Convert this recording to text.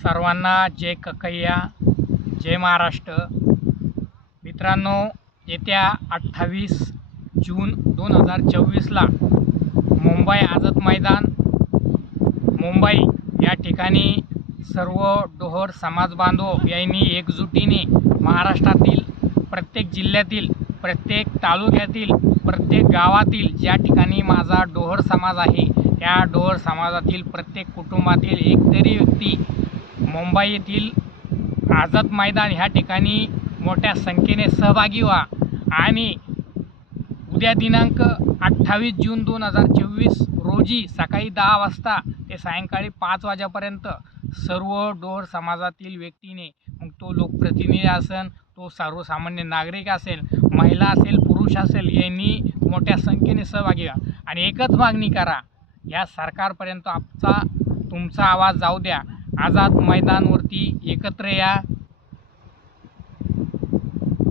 सर्वांना जय ककय्या जय महाराष्ट्र. मित्रांनो येत्या अठ्ठावीस जून दोन हजार चोवीसला मुंबई आझाद मैदान मुंबई या ठिकाणी सर्व डोहर समाज बांधव यांनी एकजुटीने महाराष्ट्रातील प्रत्येक जिल्ह्यातील प्रत्येक तालुक्यातील प्रत्येक गावातील ज्या ठिकाणी माझा डोहर समाज आहे त्या डोहर समाजातील प्रत्येक कुटुंबातील एक तरी मुंबई येथील आझाद मैदान ह्या ठिकाणी मोठ्या संख्येने सहभागी व्हा. आणि उद्या दिनांक अठ्ठावीस जून दोन हजार चोवीस रोजी सकाळी दहा वाजता ते सायंकाळी पाच वाजेपर्यंत सर्व डोर समाजातील व्यक्तीने मग तो लोकप्रतिनिधी असेल तो सर्वसामान्य नागरिक असेल महिला असेल पुरुष असेल यांनी मोठ्या संख्येने सहभागी व्हा. आणि एकच मागणी करा या सरकारपर्यंत आमचा तुमचा आवाज जाऊ द्या. आझाद मैदानवरती एकत्र या.